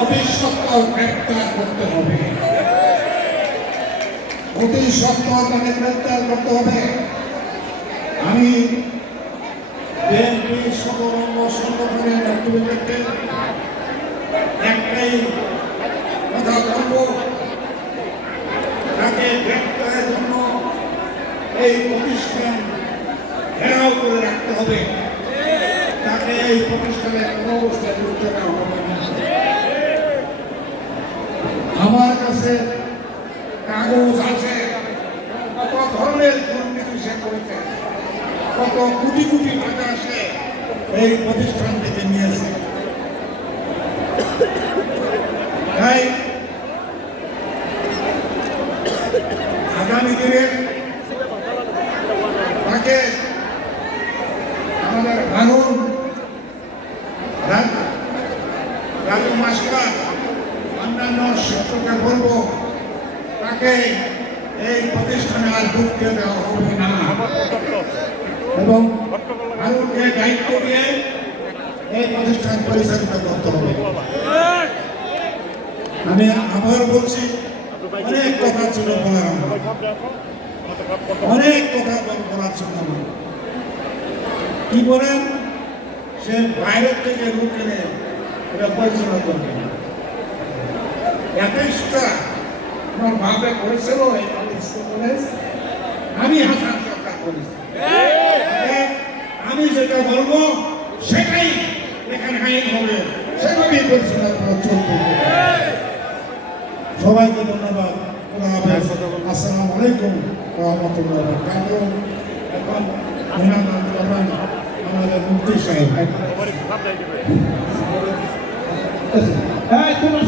অতি সত্তর গ্রেপ্তার করতে হবে। অতি সত্তর তাকে গ্রেপ্তার করতে হবে। আমি বিএনপি সকল অঙ্গ সংগঠনের নেতৃবৃন্দকে একটাই কথা বলব, তাকে গ্রেপ্তারের জন্য এই প্রতিষ্ঠান ঘেরাও করে রাখতে হবে। তাকে এই প্রতিষ্ঠানে কোনো অবস্থায় ঢুকতে দেওয়া হবে আমার কাছে কাগজ আছে। কত ধরনের দুর্নীতি সে করেছে। কত কোটি কোটি টাকা সে এই প্রতিষ্ঠান থেকে নিয়েছে আগামী দিনে তাকে আমাদের ভাঙন রাজু মাস্টার অন্যান্য শিক্ষককে বলব, তাকে এই প্রতিষ্ঠানে আর ঢুকতে দেওয়া হবে না। এবং ভারতকে দায়িত্ব দিয়ে এই প্রতিষ্ঠান পরিচালিত করতে হবে। আমি আবার বলছি, অনেক কথা ছিল বলার অনেক কথা বলার ছিল কি বলেন? সে বাইরের থেকে লোক এনে এটা পরিচালনা করবে। সুতরাং আমার বাপে করেছিল আমি হাসান সরকার করেছি। আমি যেটা বলব সেটাই এখানে আইন হবে। সেভাবেই পরিচালনা চলবে। সবাইকে ধন্যবাদ। আসসালামু আলাইকুম রহমতুল্লাহ। এখন আমাদের মুফতি সাহেব। এই তোমরা